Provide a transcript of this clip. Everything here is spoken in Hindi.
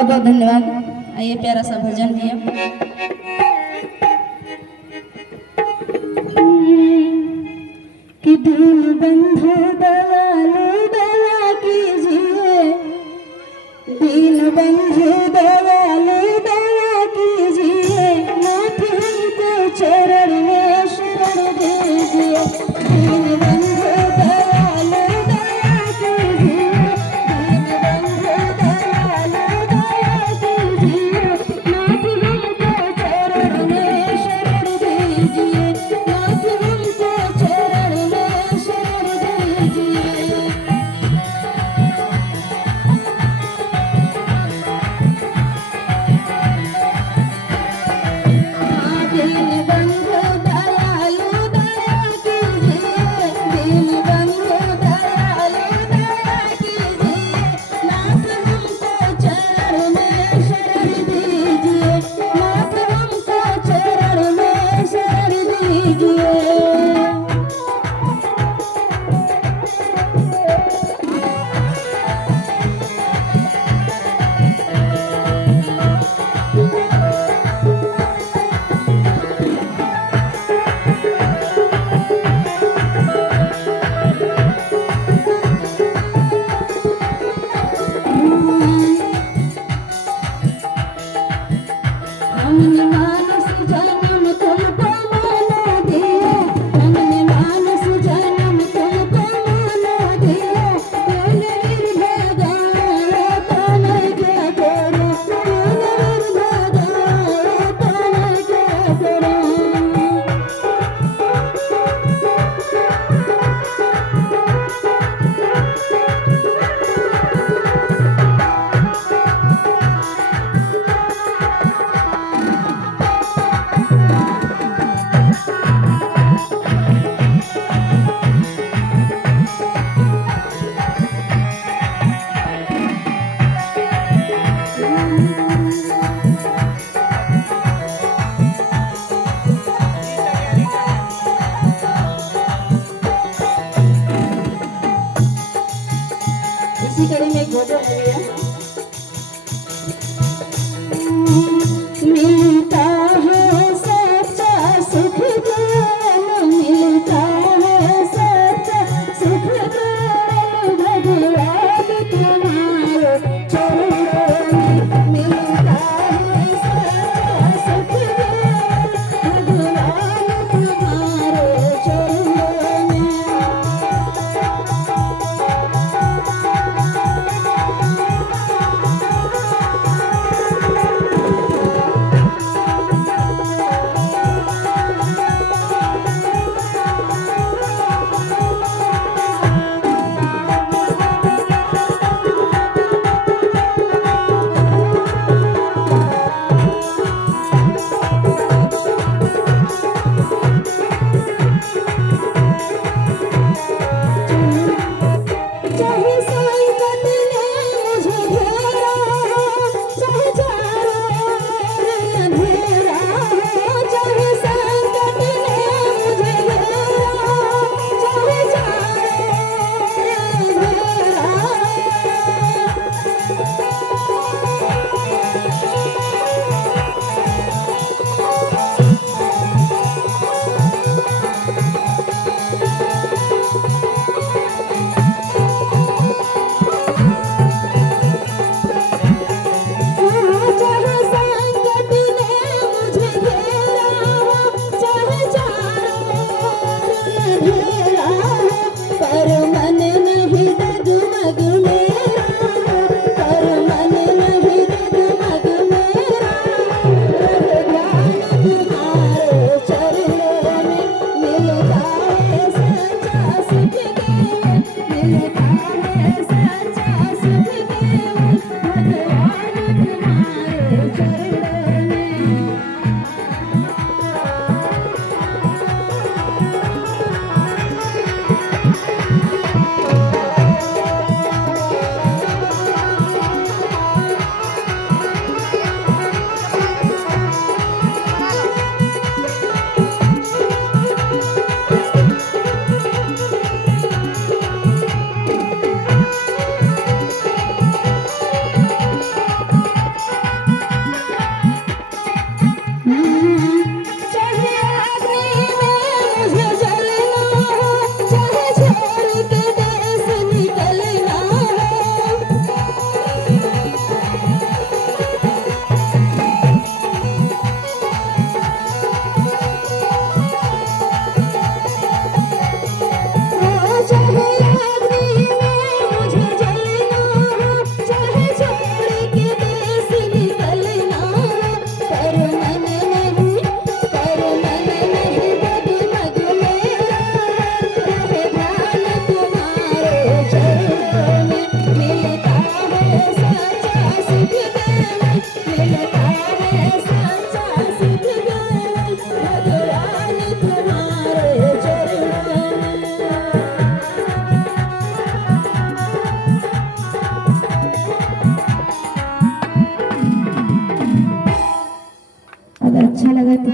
बहुत बहुत धन्यवाद। आइए प्यारा सा भजन भी है। कि दीन बंधु दयालु दया कीजिए, दीन बंधु दयालु दया कीजिए, नाथ हमको चरण में शरण दीजिए। दीन बंधु दयालु दया कीजिए, दीन बंधु दयालु दया कीजिए, नाथ हमको चरण में शरण दीजिए, नाथ हमको चरण में शरण दीजिए। दीन बंधु दयालु दया कीजिए, दीन बंधु दयालु दया कीजिए, नाथ हमको चरण में शरण दीजिए, नाथ हमको चरण में शरण दीजिए। हमने मानस जन्म तुमको माना दिया, हमने मानस जन्म तुमको माना दिया, कौन निर्भगाया तो मैं क्या करूं, कौन निर्भगाया तो मैं क्या करूं। इसी कड़ी में एक भजन है भैया। मिलता है सच्चा सुख ज्ञान, मिलता है सच्चा सुख ज्ञान, भगवान तुम्हारे चरणों में। मिलता है सच्चा सुख ज्ञान, भगवान तुम्हारे चरणों में। अच्छा लगा तो